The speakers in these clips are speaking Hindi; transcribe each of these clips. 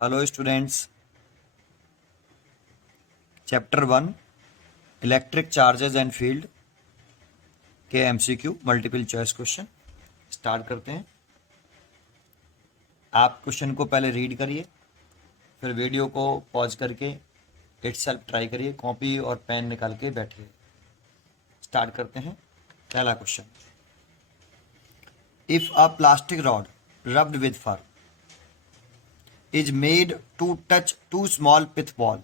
Hello students, chapter 1 electric charges and field के MCQ multiple choice question start करते हैं। आप क्वेश्चन को पहले रीड करिए, फिर वीडियो को पॉज करके इट सेल्फ ट्राई करिए, कॉपी और पेन निकाल के बैठिए। स्टार्ट करते हैं। पहला question, if a plastic rod rubbed with fur is made to touch two small pith ball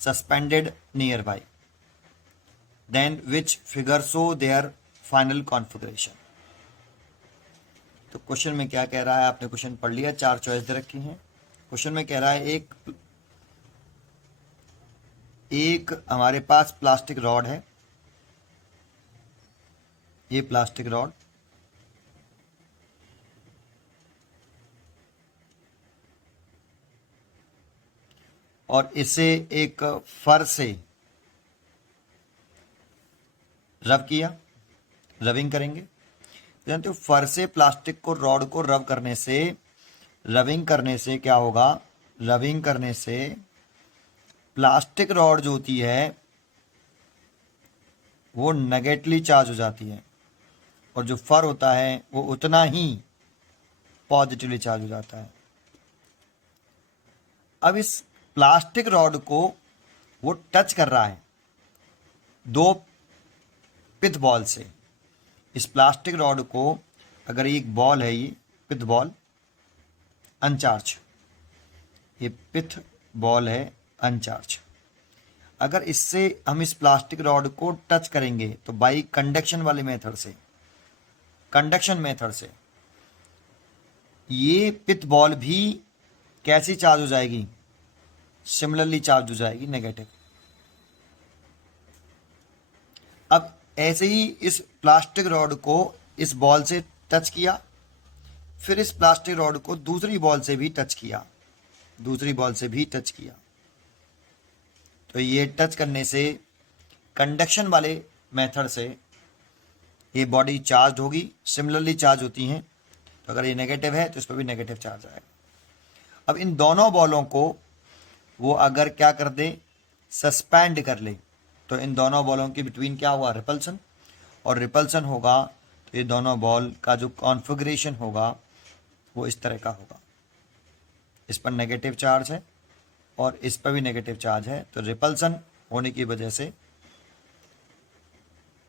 suspended nearby, then which figure show their final configuration। तो क्वेश्चन में क्या कह रहा है, आपने क्वेश्चन पढ़ लिया, चार चॉइस दे रखी हैं। क्वेश्चन में कह रहा है एक हमारे पास प्लास्टिक रॉड है, ये प्लास्टिक रॉड और इसे एक फर से रब किया, रबिंग करेंगे। जानते हो फर से प्लास्टिक को रॉड को रब करने से, रबिंग करने से क्या होगा, रबिंग करने से प्लास्टिक रॉड जो होती है वो नेगेटिवली चार्ज हो जाती है और जो फर होता है वो उतना ही पॉजिटिवली चार्ज हो जाता है। अब इस प्लास्टिक रॉड को वो टच कर रहा है दो पिथ बॉल से। इस प्लास्टिक रॉड को अगर एक बॉल है, ये पिथ बॉल अनचार्ज, ये पिथ बॉल है अनचार्ज, अगर इससे हम इस प्लास्टिक रॉड को टच करेंगे तो बाई कंडक्शन वाले मेथड से, कंडक्शन मेथड से ये पिथ बॉल भी कैसी चार्ज हो जाएगी, सिमिलरली चार्ज हो जाएगी, नेगेटिव। अब ऐसे ही इस प्लास्टिक रॉड को इस बॉल से टच किया, फिर इस प्लास्टिक रॉड को दूसरी बॉल से भी टच किया, दूसरी बॉल से भी टच किया, तो ये टच करने से कंडक्शन वाले मेथड से ये बॉडी चार्ज होगी, सिमिलरली चार्ज होती हैं। तो अगर ये नेगेटिव है तो इस पर भी नेगेटिव चार्ज आएगा। अब इन दोनों बॉलों को वो अगर क्या कर दे, सस्पेंड कर ले, तो इन दोनों बॉलों के बिटवीन क्या हुआ, रिपल्सन, और रिपल्सन होगा तो ये दोनों बॉल का जो कॉन्फ़िगरेशन होगा वो इस तरह का होगा। इस पर नेगेटिव चार्ज है और इस पर भी नेगेटिव चार्ज है, तो रिपल्सन होने की वजह से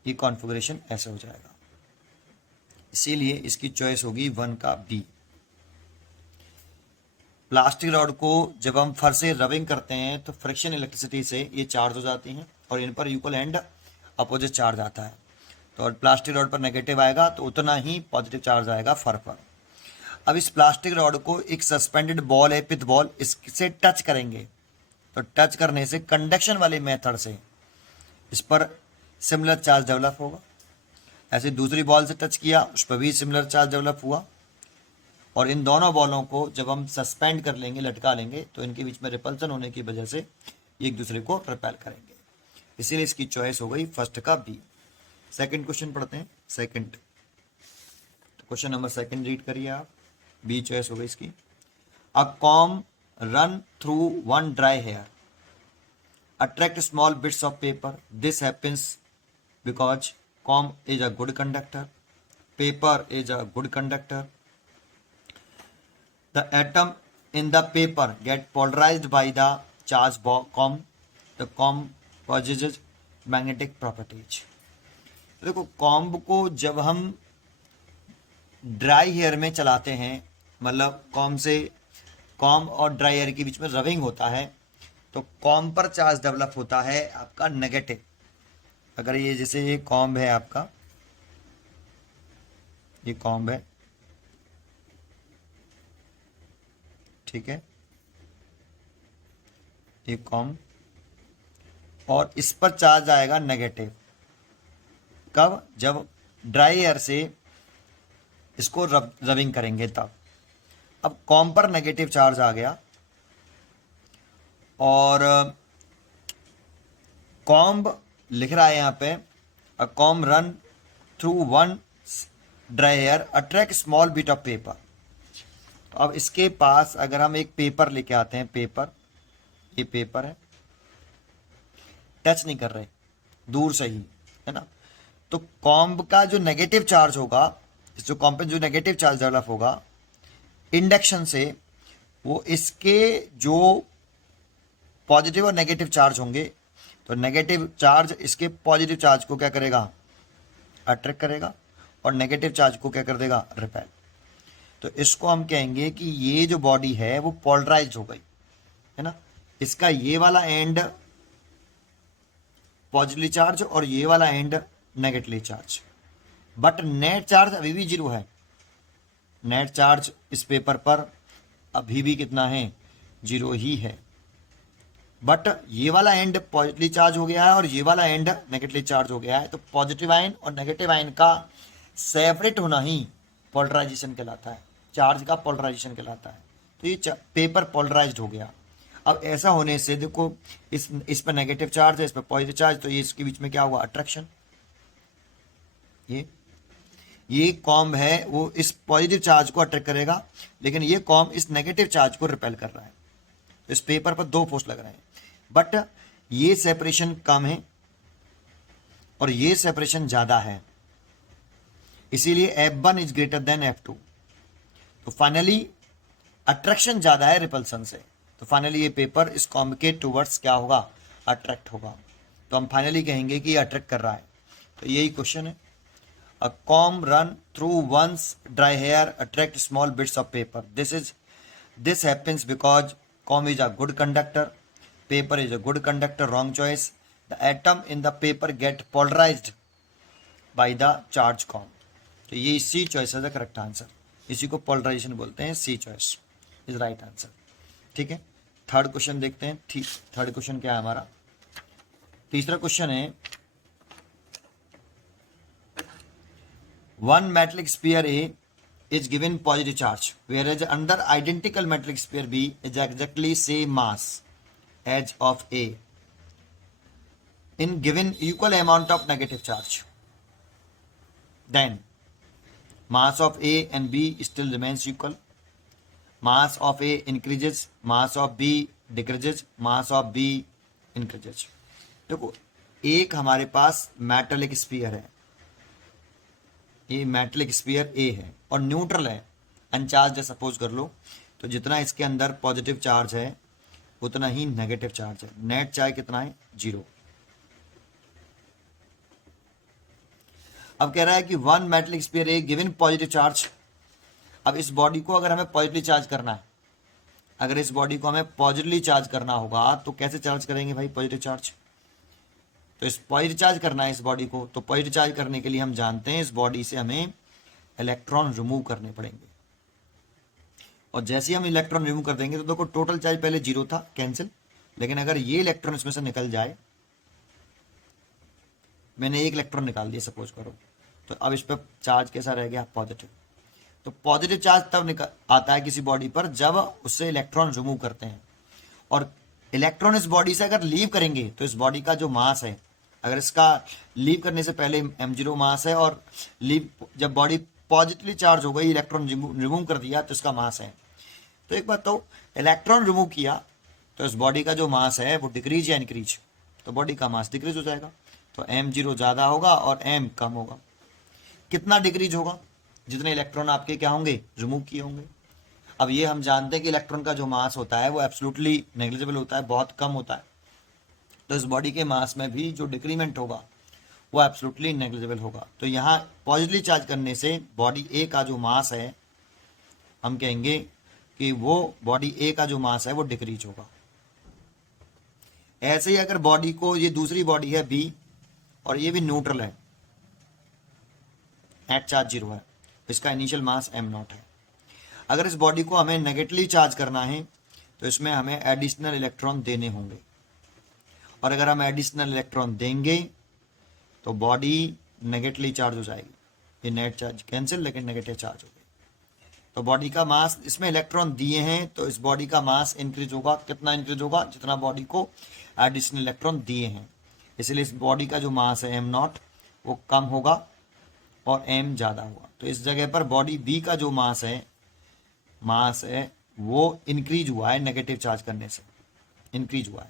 ये कॉन्फ़िगरेशन ऐसे हो जाएगा। इसीलिए इसकी चॉइस होगी 1 का बी। प्लास्टिक रॉड को जब हम फर से रबिंग करते हैं तो फ्रिक्शन इलेक्ट्रिसिटी से ये चार्ज हो जाती हैं और इन पर इक्वल एंड अपोजिट चार्ज आता है। तो प्लास्टिक रॉड पर नेगेटिव आएगा तो उतना ही पॉजिटिव चार्ज आएगा फर पर। अब इस प्लास्टिक रॉड को एक सस्पेंडेड बॉल है, पिथ बॉल, इससे टच करेंगे तो टच करने से कंडक्शन वाले मेथड से इस पर सिमिलर चार्ज डेवलप होगा। ऐसे दूसरी बॉल से टच किया, उस पर भी सिमिलर चार्ज डेवलप हुआ, और इन दोनों बॉलों को जब हम सस्पेंड कर लेंगे, लटका लेंगे, तो इनके बीच में रिपल्सन होने की वजह से एक दूसरे को रिपेल करेंगे। इसीलिए इसकी चॉइस हो गई फर्स्ट का बी। सेकंड क्वेश्चन पढ़ते हैं। Second question number second read करिए आप। बी चॉइस हो गई इसकी। A comb run through one dry hair attract small bits of paper. This happens because comb is a good conductor, paper is a good conductor, the atom in the paper get polarized by the charge comb, the comb possesses magnetic properties। देखो कॉम्ब को जब हम ड्राई हेयर में चलाते हैं, मतलब कॉम्ब और ड्राई हेयर के बीच में रबिंग होता है, तो कॉम्ब पर चार्ज डेवलप होता है आपका नेगेटिव। अगर ये जैसे ये कॉम्ब है आपका, ये कॉम्ब है, ठीक है, ये कॉम, और इस पर चार्ज आएगा नेगेटिव। कब, जब ड्राई एयर से इसको रबिंग करेंगे तब। अब कॉम पर नेगेटिव चार्ज आ गया और कॉम्ब लिख रहा है यहाँ पे, a comb run through one dry air attract small bit of paper. अब इसके पास अगर हम एक पेपर लेके आते हैं, पेपर, ये पेपर है, टच नहीं कर रहे, दूर से ही, है ना। तो कॉम्ब का जो नेगेटिव चार्ज होगा, जो कॉम्ब पे जो नेगेटिव चार्ज डेवलप होगा इंडक्शन से, वो इसके जो पॉजिटिव और नेगेटिव चार्ज होंगे, तो नेगेटिव चार्ज इसके पॉजिटिव चार्ज को क्या करेगा, अट्रैक्ट करेगा, और नेगेटिव चार्ज को क्या कर देगा, रिपेल। तो इसको हम कहेंगे कि ये जो बॉडी है वो पोलराइज्ड हो गई, है ना। इसका ये वाला एंड पॉजिटिवली चार्ज और ये वाला and negatively charge, but net charge अभी भी जीरो है। नेट चार्ज इस पेपर पर अभी भी कितना है, जीरो ही है। बट ये वाला एंड पॉजिटिवली चार्ज हो गया है और ये वाला एंड नेगेटिवली चार्ज हो गया है। तो पॉजिटिव आयन और नेगेटिव आयन का सेपरेट होना ही पोलराइजेशन कहलाता है, चार्ज का पोलराइजेशन कहलाता है। तो ये पेपर पोलराइज्ड हो गया। अब ऐसा होने से देखो, इस पर नेगेटिव चार्ज है, इस पर पॉजिटिव चार्ज, तो ये इसके बीच में क्या हुआ, अट्रैक्शन। ये कॉम्ब है वो इस पॉजिटिव चार्ज को अट्रैक्ट करेगा, लेकिन ये कॉम्ब इस नेगेटिव चार्ज को रिपेल कर रहा है। तो इस पेपर पर दो फोर्स लग रहे हैं, बट ये सेपरेशन कम है और ये सेपरेशन ज्यादा है, इसीलिए F1 is greater than F2। तो फाइनली अट्रैक्शन ज्यादा है रिपल्सन से, तो फाइनली ये पेपर इस कॉम्ब के टूवर्ड्स क्या होगा, अट्रैक्ट होगा। तो हम फाइनली कहेंगे कि अट्रैक्ट कर रहा है। तो यही क्वेश्चन है। A comb run through one's dry hair attract small bits of paper. This happens because comb is a good conductor, paper is a good conductor, wrong choice. The atom in the paper get polarised by the charge comb. तो ये सी चॉइस है द करेक्ट आंसर। इसी को पोलराइजेशन बोलते हैं, C choice is right answer. ठीक है, थर्ड क्वेश्चन देखते हैं। ठीक, थर्ड क्वेश्चन क्या है हमारा, तीसरा क्वेश्चन है, one metallic sphere A is given positive charge, whereas another identical metallic sphere B is exactly same mass as of A in given equal amount of negative charge. Then mass of A and B still remains equal. Mass of A increases, mass of B decreases, mass of B increases. देखो, एक हमारे पास मेटलिक स्फीयर है, ये मेटलिक स्फीयर ए है और न्यूट्रल है, अनचार्ज है सपोज कर लो। तो जितना इसके अंदर पॉजिटिव चार्ज है उतना ही नेगेटिव चार्ज है। नेट चार्ज कितना है, जीरो। अब कह रहा है कि वन मेटलिक स्फीयर ए गिवन पॉजिटिव चार्ज। अब इस बॉडी को अगर हमें पॉजिटिवली चार्ज करना है, अगर इस बॉडी को हमें पॉजिटिवली चार्ज करना होगा तो कैसे चार्ज करेंगे भाई, पॉजिटिव चार्ज। तो इस पॉजिटिव चार्ज करना है इस बॉडी को, तो पॉजिटिव चार्ज करने के लिए हम जानते हैं इस बॉडी से हमें इलेक्ट्रॉन रिमूव करने पड़ेंगे। और जैसे ही हम इलेक्ट्रॉन रिमूव कर देंगे तो देखो टोटल चार्ज पहले जीरो था, कैंसिल। लेकिन अगर ये इलेक्ट्रॉन इसमें से निकल जाए, मैंने एक इलेक्ट्रॉन निकाल दिया सपोज करो, तो अब इस पर चार्ज कैसा रह गया, पॉजिटिव। तो पॉजिटिव चार्ज तब आता है किसी बॉडी पर जब उससे इलेक्ट्रॉन रिमूव करते हैं। और इलेक्ट्रॉन इस बॉडी से अगर लीव करेंगे तो इस बॉडी का जो मास है, अगर इसका लीव करने से पहले m0 मास है और लीव जब बॉडी पॉजिटिवली चार्ज हो गई, इलेक्ट्रॉन रिमूव कर दिया तो इसका मास है। तो एक बात, तो इलेक्ट्रॉन रिमूव किया तो इस बॉडी का जो मास है वो डिक्रीज या इंक्रीज, तो बॉडी का मास डिक्रीज हो जाएगा। तो m0 ज़्यादा होगा और m कम होगा। कितना डिक्रीज होगा, जितने इलेक्ट्रॉन आपके क्या होंगे, रिमूव किए होंगे। अब ये हम जानते हैं कि इलेक्ट्रॉन का जो मास होता है वो एब्सोल्युटली नेग्लिजिबल होता है, बहुत कम होता है। तो इस बॉडी के मास में भी जो डिक्रीमेंट होगा वो एब्सोल्युटली नेग्लिजिबल होगा। तो यहाँ पॉजिटिवली चार्ज करने से बॉडी ए का जो मास है, हम कहेंगे कि वो बॉडी ए का जो मास है वो डिक्रीज होगा। ऐसे ही अगर बॉडी को, ये दूसरी बॉडी है बी और ये भी न्यूट्रल है, नेट चार्ज जीरो है, इसका इनिशियल मास m0 है। अगर इस बॉडी को हमें नेगेटिवली चार्ज करना है तो इसमें हमें एडिशनल इलेक्ट्रॉन देने होंगे, और अगर हम एडिशनल इलेक्ट्रॉन देंगे तो बॉडी नेगेटिवली चार्ज हो जाएगी। ये नेट चार्ज कैंसिल, लेकिन नेगेटिव चार्ज हो गई। तो बॉडी का मास, इसमें इलेक्ट्रॉन दिए हैं तो इस बॉडी का मास इंक्रीज होगा। कितना इंक्रीज होगा, जितना बॉडी को एडिशनल इलेक्ट्रॉन दिए हैं। इसलिए इस बॉडी का जो मास है m0 वो कम होगा और m ज़्यादा होगा। तो इस जगह पर बॉडी बी का जो मास है मास है वो इंक्रीज हुआ है नेगेटिव चार्ज करने से, इंक्रीज हुआ है।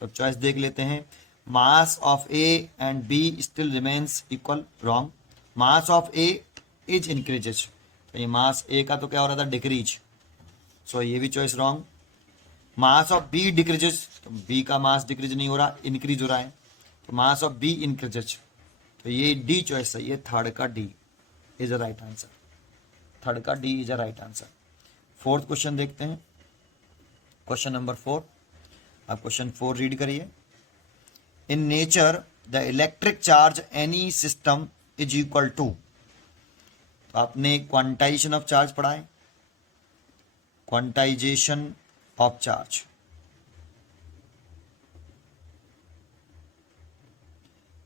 तो अब चॉइस देख लेते हैं। Mass of A and be still remains equal, wrong. Mass of A is increases, तो ये मास ए का तो क्या हो रहा था, डिक्रीज, सो ये भी choice wrong. Mass of B decreases, तो बी का मास डिक्रीज नहीं हो रहा, इंक्रीज हो रहा है, तो मास ऑफ बी इंक्रीजेज, तो ये डी चॉइस सही है, थर्ड का D is a right answer, third का D is a right answer. Fourth question देखते हैं, क्वेश्चन नंबर 4। आप क्वेश्चन 4 रीड करिए। In nature the electric charge any system is equal to, तो आपने क्वांटाइजेशन ऑफ चार्ज पढ़ा है, क्वांटाइजेशन ऑफ चार्ज,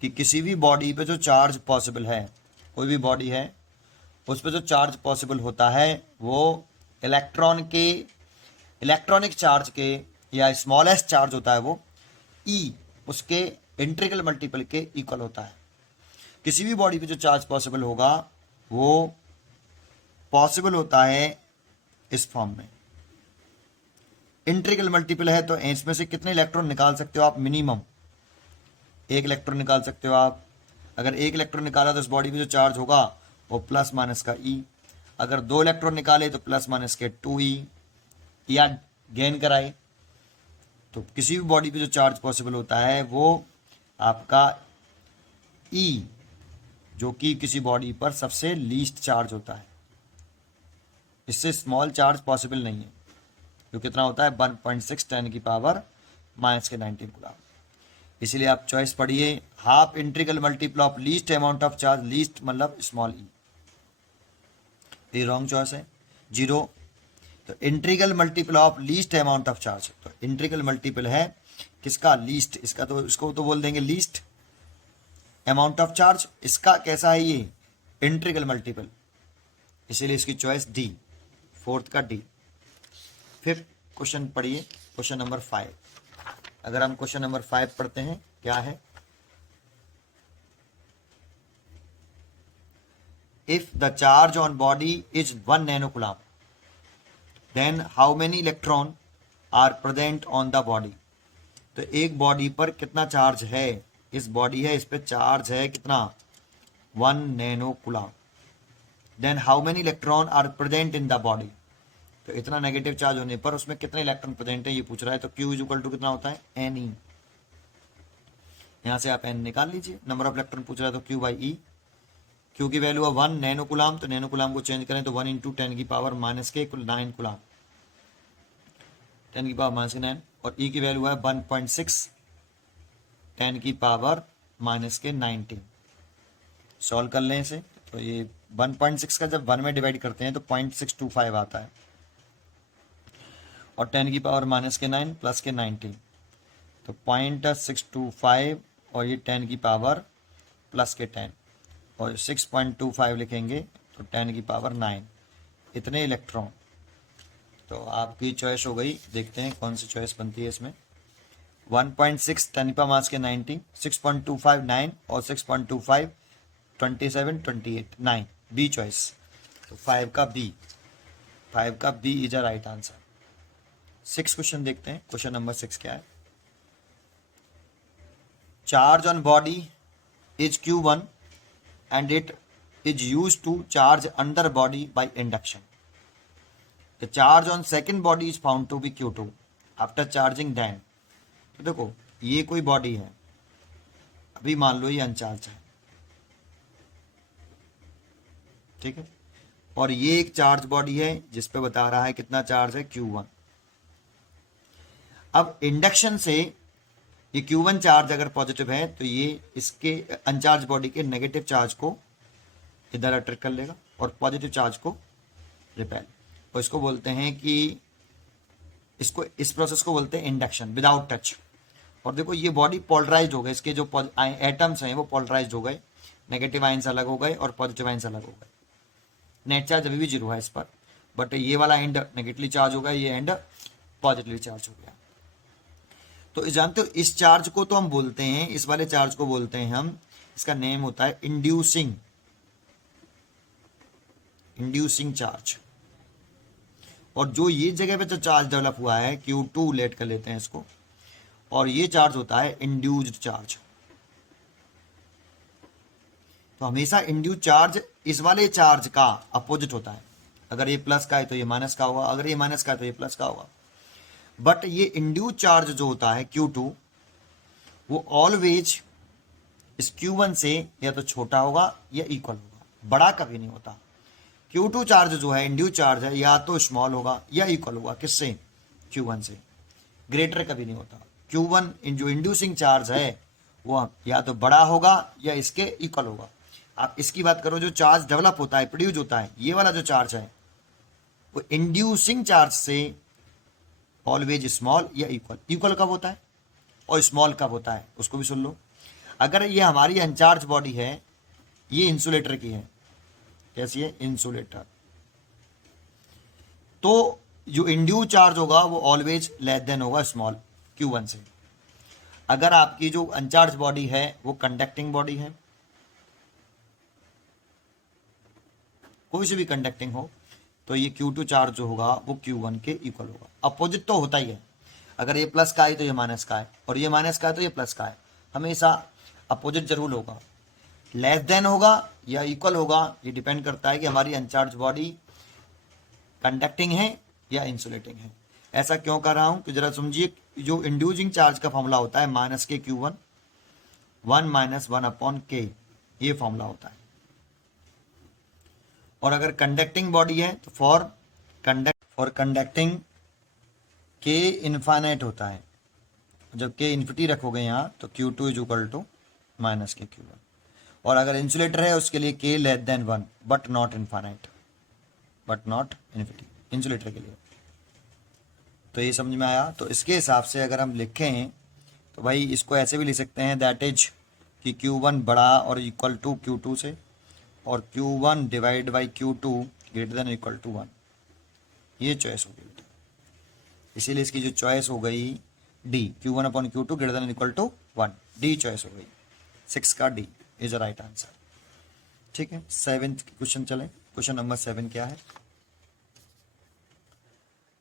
कि किसी भी बॉडी पे जो चार्ज पॉसिबल है, कोई भी बॉडी है उस पे जो चार्ज पॉसिबल होता है वो इलेक्ट्रॉनिक चार्ज के या स्मॉलेस्ट चार्ज होता है वो ई उसके इंटीग्रल मल्टीपल के इक्वल होता है। किसी भी बॉडी पे जो चार्ज पॉसिबल होगा वो पॉसिबल होता है इस फॉर्म में, इंटीग्रल मल्टीपल है, तो इसमें से कितने इलेक्ट्रॉन निकाल सकते हो आप, मिनिमम एक इलेक्ट्रॉन निकाल सकते हो आप। अगर एक इलेक्ट्रॉन निकाला तो इस बॉडी में जो चार्ज होगा वो प्लस माइनस का ई, अगर 2 इलेक्ट्रॉन निकाले तो प्लस माइनस के 2e, या गेन कराए, तो किसी भी बॉडी पे जो चार्ज पॉसिबल होता है वो आपका ई, जो कि किसी बॉडी पर सबसे लीस्ट चार्ज होता है, इससे स्मॉल चार्ज पॉसिबल नहीं है, जो कितना होता है 1.6 10 की पावर माइनस के 19 कूलम। इसीलिए आप चॉइस पढ़िए, half integral multiple of least amount of charge, least मतलब स्मॉल ई, ये रॉन्ग चॉइस है, 0। तो integral multiple of least amount of charge, तो इंटीग्रल मल्टीपल है किसका, लीस्ट, इसका तो इसको तो बोल देंगे लीस्ट अमाउंट ऑफ चार्ज, इसका कैसा है ये, इंटीग्रल मल्टीपल, इसीलिए इसकी चॉइस डी, फोर्थ का डी। फिर क्वेश्चन पढ़िए, क्वेश्चन नंबर 5। अगर हम क्वेश्चन नंबर 5 पढ़ते हैं, क्या है, if the charge on body is 1 nanocoulomb, then how many electron are present on the body। तो एक बॉडी पर कितना चार्ज है, इस बॉडी है, इस पे चार्ज है कितना, 1 nanocoulomb, then how many electron are present in the body, तो इतना नेगेटिव चार्ज होने पर उसमें कितने इलेक्ट्रॉन प्रेजेंट है ये पूछ रहा है, तो Q इज इक्वल टू कितना होता है, Ne, यहां से आप N निकाल लीजिए, नंबर ऑफ इलेक्ट्रॉन पूछ रहा है तो Q बाई E, Q की वैल्यू है 1 नैनोकुलाम, तो नैनोकुलाम को चेंज करें तो 1 इंटू 10 की पावर माइनस के 9 कुलाम, 10 की पावर माइनस के 9, और E की वैल्यू है 1.6 10 की पावर माइनस के 19। सॉल्व कर लें इसे, तो ये 1.6 का जब 1 में डिवाइड करते हैं तो 0.625 आता है, और 10 की पावर माइनस के 9 प्लस के 19, तो 0.625, और ये 10 की पावर प्लस के 10, और 6.25 लिखेंगे तो 10 की पावर 9, इतने इलेक्ट्रॉन। तो आपकी चॉइस हो गई, देखते हैं कौन सी चॉइस बनती है इसमें, 1.6 10 की पावर माइनस के 19, 6.25 9, और 6.25 27 28 9, बी चॉइस, तो 5 का B is a right answer. 6 question देखते हैं, क्वेश्चन नंबर 6 क्या है, charge on body is Q1 and it is used to charge under body by induction. The charge on second body is found to be Q2 after charging then। तो देखो ये कोई बॉडी है, अभी मान लो ये अनचार्ज है, ठीक है, और ये एक चार्ज बॉडी है जिस पे बता रहा है कितना चार्ज है, Q1। अब इंडक्शन से ये Q1 चार्ज अगर पॉजिटिव है तो ये इसके अनचार्ज बॉडी के नेगेटिव चार्ज को इधर अट्रैक्ट कर लेगा और पॉजिटिव चार्ज को रिपेल, और इसको बोलते हैं कि इस प्रोसेस को बोलते हैं इंडक्शन विदाउट टच। और देखो ये बॉडी पोलराइज हो गए, इसके जो एटम्स हैं वो पोलराइज हो गए, नेगेटिव आयंस अलग हो गए और पॉजिटिव आयंस अलग हो गए, नेट चार्ज अभी भी 0 है इस पर, बट ये वाला एंड नेगेटिवली चार्ज हो गया, ये एंड पॉजिटिवली चार्ज हो गया। तो जानते हो इस चार्ज को तो हम बोलते हैं, इस वाले चार्ज को बोलते हैं हम, इसका नेम होता है इंड्यूसिंग चार्ज। और जो ये जगह पे जो चार्ज डेवलप हुआ है Q2 लेट कर लेते हैं इसको, और ये चार्ज होता है इंड्यूस्ड चार्ज। तो हमेशा इंड्यूस चार्ज इस वाले चार्ज का अपोजिट होता है। अगर ये प्लस का है तो ये माइनस का होगा, अगर ये माइनस का है तो ये प्लस का होगा। बट ये इंड्यूस चार्ज जो होता है Q2 वो ऑलवेज इस Q1 से या तो छोटा होगा या इक्वल होगा, बड़ा कभी नहीं होता। Q2 चार्ज जो है इंड्यूस चार्ज है या तो स्मॉल होगा या इक्वल होगा, किससे? Q1 से। ग्रेटर कभी नहीं होता। Q1 जो इंड्यूसिंग चार्ज है वो या तो बड़ा होगा या इसके इक्वल होगा। आप इसकी बात करो, जो चार्ज डेवलप होता है, प्रोड्यूस होता है, ये वाला जो चार्ज है वो इंड्यूसिंग चार्ज से ऑलवेज स्मॉल या इक्वल। इक्वल कब होता है और स्मॉल कब होता है उसको भी सुन लो। अगर ये हमारी अनचार्ज बॉडी है, ये इंसुलेटर की है, कैसी है? इंसुलेटर, तो जो इंड्यूस चार्ज होगा वो ऑलवेज लेस देन होगा स्मॉल Q1 से। अगर आपकी जो अनचार्ज बॉडी है वो कंडक्टिंग बॉडी है, कोई से भी कंडक्टिंग हो, तो ये Q2 चार्ज जो होगा वो Q1 के इक्वल होगा। अपोजिट तो होता ही है, अगर ये प्लस का है तो ये माइनस का है, और ये माइनस का है तो ये प्लस का है, हमेशा अपोजिट जरूर होगा। लेस देन होगा या इक्वल होगा, ये डिपेंड करता है कि हमारी अनचार्ज बॉडी कंडक्टिंग है या इंसुलेटिंग है। ऐसा क्यों कर रहा हूं कि जरा समझिए, जो इंड्यूसिंग चार्ज का फॉर्मूला होता है माइनस के Q1 1 माइनस 1 अपॉन के, ये फॉर्मूला होता है। और अगर कंडक्टिंग बॉडी है तो फॉर कंडक्टिंग के इनफाइनाइट होता है। जब के इन्फिनिटी रखोगे यहाँ तो Q2 is equal to minus के Q1। और अगर इंसुलेटर है उसके लिए के less than 1 but not infinite, but not infinity, insulator के लिए। तो ये समझ में आया। तो इसके हिसाब से अगर हम लिखें तो भाई इसको ऐसे भी लिख सकते हैं, दैट इज कि Q1 बड़ा और इक्वल टू Q2 से, और Q1 divide by Q2 greater than equal to 1। ये चॉइस हो गई बेटा, इसीलिए इसकी जो चॉइस हो गई D, Q1 upon Q2 greater than equal to 1, D choice हो गई। 6 का D is a right answer. ठीक है, 7th क्वेश्चन चले। क्वेश्चन नंबर 7 क्या है?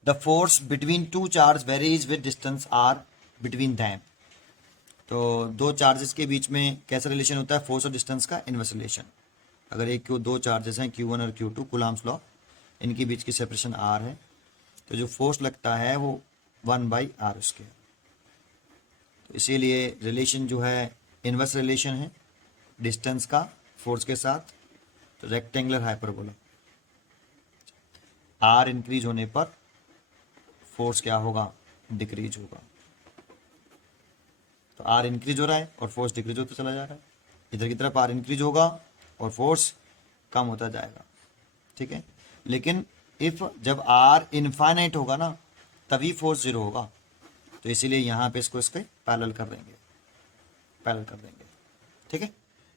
The force between two charge varies with distance r between them. तो दो चार्जेस के बीच में कैसा रिलेशन होता है? फोर्स और डिस्टेंस का इनवर्स रिलेशन। अगर एक दो चार्जेस हैं Q1 और Q2, कूलम्ब्स लॉ, इनके बीच की सेपरेशन R है, तो जो फोर्स लगता है वो 1/r²। तो इसीलिए रिलेशन जो है इनवर्स रिलेशन है डिस्टेंस का फोर्स के साथ। तो रेक्टेंगुलर हाइपरबोला, R इंक्रीज होने पर फोर्स क्या होगा? डिक्रीज होगा। तो R इंक्रीज हो रहा है और फोर्स डिक्रीज होता चला जा रहा है। इधर की तरफ R इंक्रीज होगा और फोर्स कम होता जाएगा। ठीक है, लेकिन इफ जब R इनफाइनाइट होगा ना, तभी फोर्स 0 होगा। तो इसीलिए यहाँ पे इसको इसके पैरेलल कर देंगे, पैरेलल कर देंगे। ठीक है,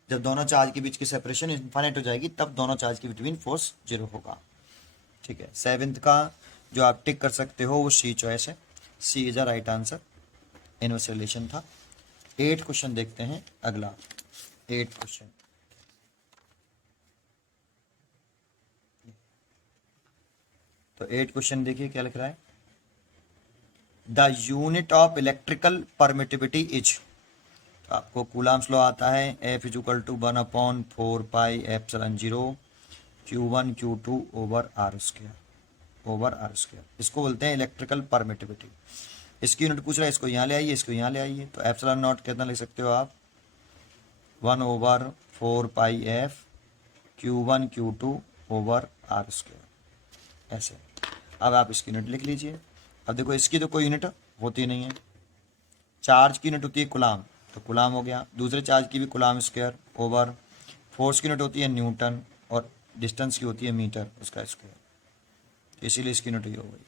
जब दोनों चार्ज के बीच की सेपरेशन इनफाइनाइट हो जाएगी तब दोनों चार्ज के बिटवीन फोर्स 0 होगा। ठीक है, 7th का जो आप टिक कर सकते हो वो सी चॉइस है, C is a right answer, inverse relation था। 8 क्वेश्चन देखते हैं अगला। 8 क्वेश्चन, तो 8 क्वेश्चन देखिए क्या लिख रहा है। The unit of electrical permittivity is, आपको कूलम्ब्स लॉ आता है, F is equal to 1/4πε0 Q1 Q2 over R²। इसको बोलते हैं इलेक्ट्रिकल परमिटिविटी। इसकी यूनिट पूछ रहा है, इसको यहाँ ले आइए, इसको यहाँ ले आइए। तो एप्सिलॉन नॉट कितना लिख सकते हो आप? 1/4πf Q1 Q2 over R², ऐसे। अब आप इसकी यूनिट लिख लीजिए। अब देखो इसकी तो कोई यूनिट होती नहीं है, चार्ज की यूनिट होती है कुलाम, तो कुलाम हो गया। दूसरे चार्ज की भी कुलाम स्क्वायर ओवर, फोर्स की यूनिट होती है न्यूटन, और डिस्टेंस की होती है मीटर, उसका स्क्वायर। तो इसीलिए इसकी यूनिट ये हो गई।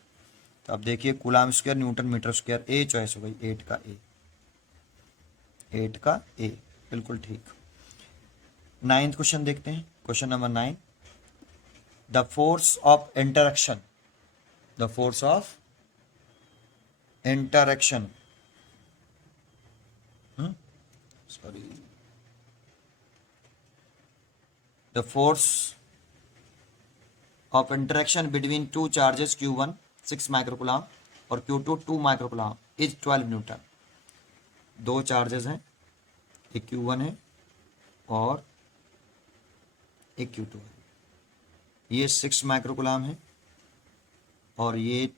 तो अब देखिए coulomb square newton metre square, A choice हो गई, 8 का ए, 8 का ए, बिल्कुल ठीक। 9th क्वेश्चन देखते हैं, question number 9। The force of interaction, the force of interaction, sorry, the force of interaction between two charges Q1 6 microcoulomb और Q2 2 माइक्रोकुलाम इज 12 न्यूटन। दो चार्जेस हैं, एक Q1 है और एक Q2 है। ये 6 माइक्रोकुलाम है और ये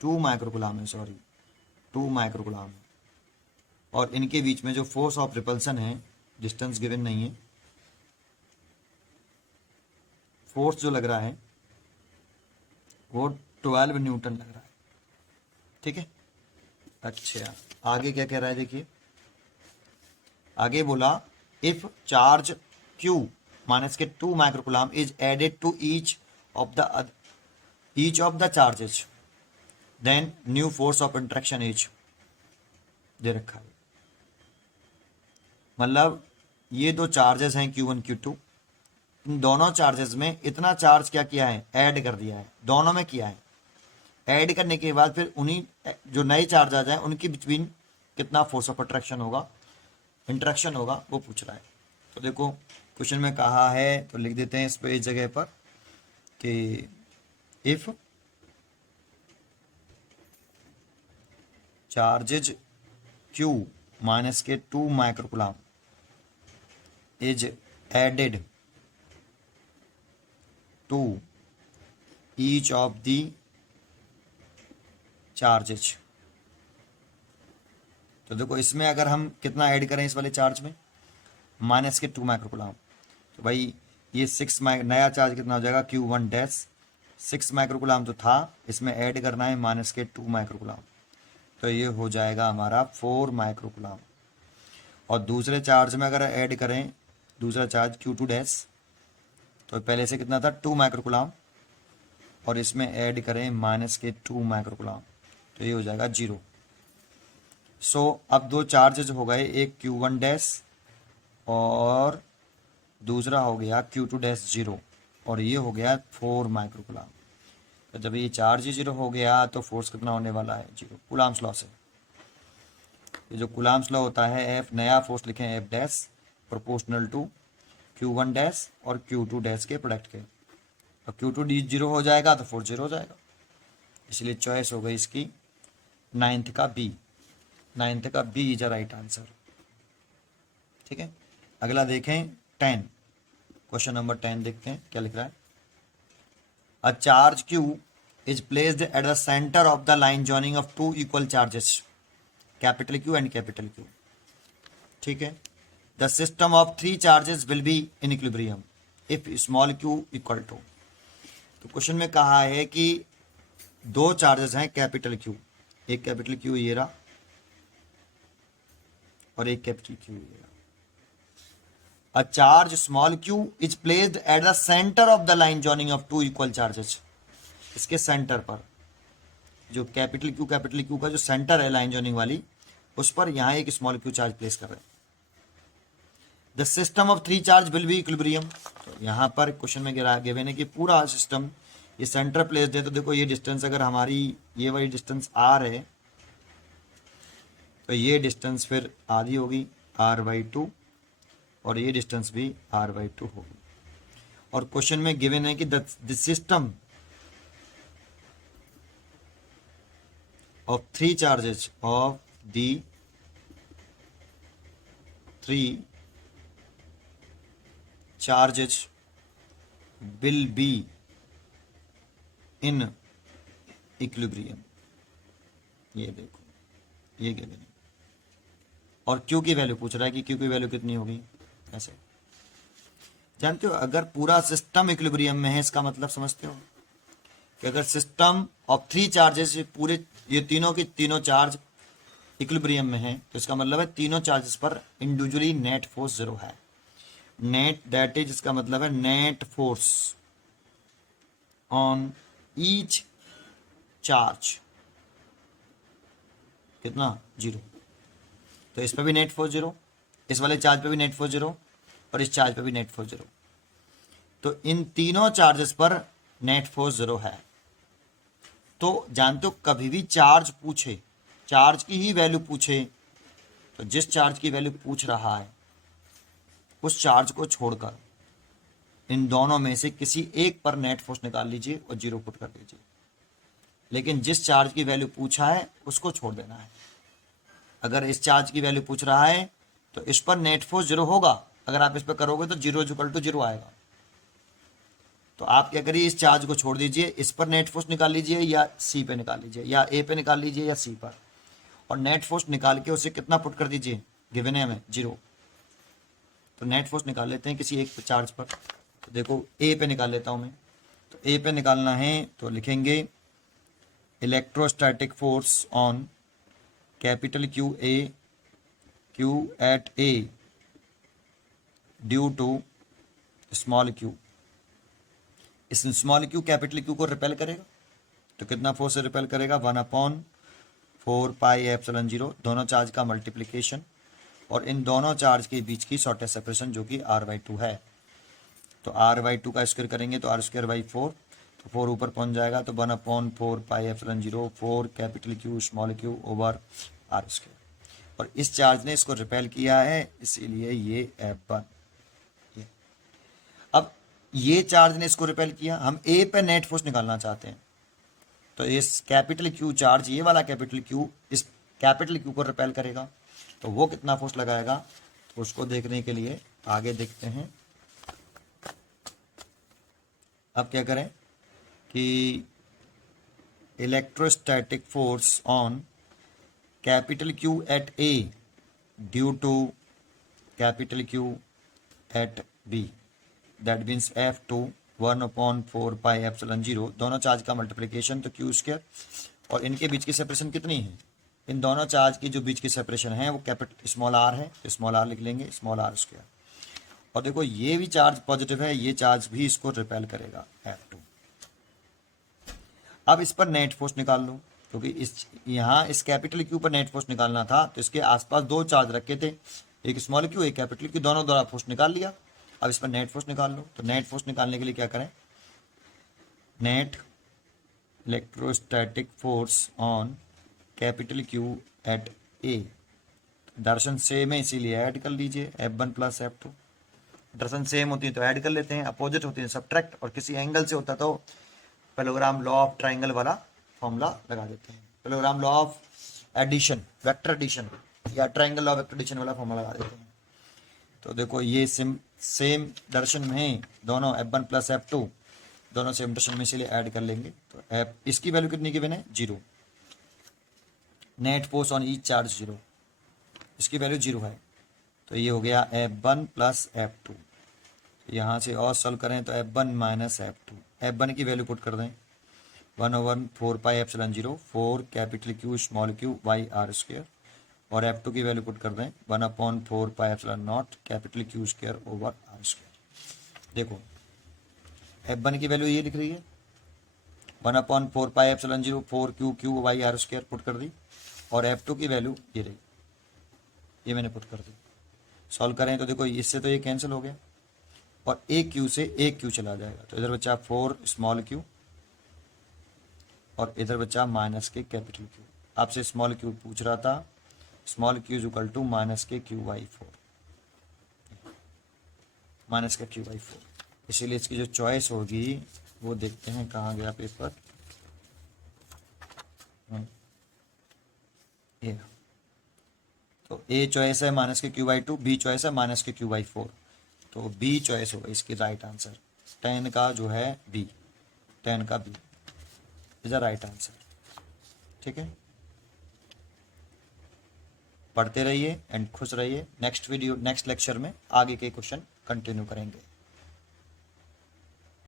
2 माइक्रोकुलाम है, सॉरी 2 माइक्रोकुलाम है। और इनके बीच में जो फोर्स ऑफ रिपल्सन है, डिस्टेंस गिवन नहीं है, फोर्स जो लग रहा है वो 12 न्यूटन लग रहा है। ठीक है, अच्छा आगे क्या कह रहा है देखिए, आगे बोला इफ चार्ज Q माइनस के 2 microcoulomb is added to each of the charges then new force of interaction is दे रखा है। मतलब ये दो चार्जेस हैं Q1 Q2, इन दोनों चार्जेस में इतना चार्ज क्या किया है, ऐड कर दिया है, दोनों में किया है। ऐड करने के बाद फिर उन्हीं जो नए चार्ज आ जाए उनके बिटवीन कितना फोर्स ऑफ अट्रैक्शन होगा, इंट्रैक्शन होगा, वो पूछ रहा है। तो देखो क्वेश्चन में कहा है तो लिख देते हैं इस पे, इस जगह पर कि इफ चार्जेज Q माइनस के 2 microcoulomb is added to each of the charges. तो देखो इसमें अगर हम कितना ऐड करें इस वाले चार्ज में, माइनस के 2 माइक्रोकुलाम, तो भाई ये 6 नया चार्ज कितना हो जाएगा Q1 डैश, 6 माइक्रोकुलाम तो था, इसमें ऐड करना है माइनस के 2 माइक्रोकुलाम, तो ये हो जाएगा हमारा 4 माइक्रोकुलाम। और दूसरे चार्ज में अगर ऐड करें दूसरा चार्ज Q2 डैश, तो पहले से कितना था 2 माइक्रोकुलाम, और इसमें ऐड करें माइनस के 2 माइक्रोकुलाम, तो ये हो जाएगा 0। सो अब दो चार्जेज हो गए, एक Q1 डैश और दूसरा हो गया Q2 डैश 0, और ये हो गया 4 माइक्रोकुलाम। तो जब ये चार्ज ही 0 हो गया तो फोर्स कितना होने वाला है, 0। कूलाम्स लॉ से, ये जो कूलाम्स लॉ होता है, एफ नया फोर्स लिखें F dash proportional to Q1 dash और Q2 डैश के प्रोडक्ट के, और Q2 डी 0 हो जाएगा तो फोर्स 0 हो जाएगा। इसलिए चॉइस हो गई इसकी नाइन्थ का बी, नाइन्थ का B is a right answer. ठीक है, अगला देखें 10, क्वेश्चन नंबर 10 देखते हैं क्या लिख रहा है। A charge Q is placed at the center of the line joining of two equal charges, capital Q and capital Q. ठीक है, the system of three charges will be in equilibrium if small q equal to। तो क्वेश्चन में कहा है कि दो चार्जेस हैं कैपिटल Q, एक कैपिटल Q ये रहा और एक कैपिटल Q ये रहा। A charge small q is placed at the center of the line joining of two equal charges, इसके सेंटर पर, जो कैपिटल Q का जो सेंटर है लाइन जॉइनिंग वाली, उस पर यहाँ एक स्मॉल q चार्ज प्लेस कर रहे हैं। The system of three charge will be equilibrium. तो यहाँ पर क्वेश्चन में गिवन है कि पूरा सिस्टम ये सेंटर प्लेस है। तो देखो ये डिस्टेंस अगर हमारी ये वाली डिस्टेंस r है, तो ये डिस्टेंस फिर आधी होगी r/2, और ये डिस्टेंस भी r/2 होगी। और क्वेश्चन में गिवन है कि the system of three charges of the three charges will be in equilibrium। ये देखो ये क्या है, और Q की वैल्यू पूछ रहा है कि Q की वैल्यू कितनी होगी। ऐसे जानते हो, अगर पूरा सिस्टम इक्विलिब्रियम में है, इसका मतलब समझते हो कि अगर सिस्टम ऑफ थ्री चार्जेस, पूरे ये तीनों के तीनों चार्ज इक्विलिब्रियम में है, तो इसका मतलब है तीनों चार्जेस पर इंडिविजुअली नेट फोर्स 0 है। नेट दैट इज, इसका मतलब है net force on each charge कितना, 0। तो इस पर भी नेट फोर्स 0, इस वाले चार्ज पे भी नेट फोर्स 0, और इस चार्ज पे भी नेट फोर्स 0। तो इन तीनों चार्जेस पर नेट फोर्स 0 है। तो जानते हो, कभी भी चार्ज पूछे, चार्ज की ही वैल्यू पूछे, तो जिस चार्ज की वैल्यू पूछ रहा है उस चार्ज को छोड़कर इन दोनों में से किसी एक पर नेट फोर्स निकाल लीजिए और 0 पुट कर दीजिए, लेकिन जिस चार्ज की वैल्यू पूछा है उसको छोड़ देना है। अगर इस चार्ज की वैल्यू पूछ रहा है तो इस पर नेट फोर्स 0 होगा, अगर आप इस पर करोगे तो 0 आएगा। तो आप क्या करिए, इस चार्ज को छोड़ दीजिए, इस पर नेट फोर्स निकाल लीजिए या सी पे निकाल लीजिए, या ए पे निकाल लीजिए या सी पर, और नेट फोर्स निकाल के उसे कितना पुट कर दीजिए, गिवन है हमें 0। तो नेट फोर्स निकाल लेते हैं किसी एक चार्ज पर। तो देखो ए पे निकाल लेता हूँ मैं। तो ए पे निकालना है तो लिखेंगे electrostatic force on capital Q at A due to small Q. इस स्मॉल क्यू कैपिटल क्यू को रिपेल करेगा, तो कितना फोर्स से रिपेल करेगा, 1/4 पाई एप्सिलॉन 0, दोनों चार्ज का मल्टीप्लिकेशन और इन दोनों चार्ज के बीच की शॉर्टेस्ट सेपरेशन जो कि r/2 है। तो r/2 का स्क्वायर करेंगे तो r²/4, तो 4 ऊपर पहुंच जाएगा, तो 1/4 pi epsilon 0 4 capital Q small Q over r²। और इस चार्ज ने इसको रिपेल किया है, इसीलिए ये F1। अब ये चार्ज ने इसको रिपेल किया, हम ए पे नेट फोर्स निकालना चाहते हैं, तो इस कैपिटल क्यू चार्ज, ये वाला कैपिटल क्यू इस कैपिटल क्यू को रिपेल करेगा, तो वो कितना फोर्स लगाएगा, तो उसको देखने के लिए आगे देखते हैं। अब क्या करें कि electrostatic force on capital Q at A due to capital Q at B, that means F2 1/4 pi epsilon 0, दोनों चार्ज का मल्टीप्लिकेशन तो Q², और इनके बीच की सेपरेशन कितनी है, इन दोनों चार्ज की जो बीच की सेपरेशन है वो कैपिटल स्मॉल r है, तो स्मॉल r लिख लेंगे, स्मॉल r²। और देखो ये भी चार्ज पॉजिटिव है, ये चार्ज भी इसको रिपेल करेगा F2। अब इस पर नेट फोर्स निकाल लो, क्योंकि इस यहाँ इस कैपिटल क्यू पर नेट फोर्स निकालना था, तो इसके आसपास दो चार्ज रखे थे, एक स्मॉल क्यू एक कैपिटल क्यू, दोनों द्वारा फोर्स निकाल लिया। अब इस पर नेट फोर्स निकाल लो, तो नेट फोर्स निकालने के लिए क्या करें, net electrostatic force on capital Q at A, direction same है इसीलिए ऐड कर लीजिए F1 + F2। दर्शन सेम होती है तो ऐड कर लेते हैं, अपोजिट होती है सब्ट्रैक्ट, और किसी एंगल से होता तो पैरेललोग्राम लॉ ऑफ ट्राइंगल वाला फॉर्मूला लगा देते हैं, parallelogram law of addition, vector addition, या triangle law of vector addition वाला फॉर्मूला लगा देते हैं। तो देखो ये सेम दर्शन में दोनों F1 + F2 दोनों सेम दर्शन में, इसीलिए ऐड कर लेंगे। तो इसकी वैल्यू कितनी गिवन है, 0। Net force on each charge 0, इसकी वैल्यू 0 है, तो ये हो गया F1 + F2। यहाँ से और सॉल्व करें तो F1 - F2, F1 की वैल्यू पुट कर दें 1/4 pi epsilon 0 4 capital Q small Q r², और F2 की वैल्यू पुट कर दें 1/4 pi epsilon 0 capital Q² over r²। देखो F1 की वैल्यू ये लिख रही है 1/4 pi epsilon 0 4 Q r² put कर दी, और F2 की वैल्यू ये रही, ये मैंने पुट कर दी। सॉल्व करें तो देखो इससे तो ये कैंसिल हो गया, और एक Q से एक Q चला जाएगा, तो इधर बचा 4 स्मॉल q, और इधर बचा माइनस के कैपिटल Q। आपसे स्मॉल q पूछ रहा था, स्मॉल q = -Q/4, -Q/4, इसीलिए इसकी जो चॉइस होगी वो देखते हैं कहाँ गया पेपर, ये। तो ए चॉइस है -Q/2, बी चॉइस है -Q/4, तो बी चॉइस होगा इसकी राइट आंसर। 10 का जो है बी, 10 का B is the right answer. ठीक है, पढ़ते रहिए एंड खुश रहिए। नेक्स्ट लेक्चर में आगे के क्वेश्चन कंटिन्यू करेंगे।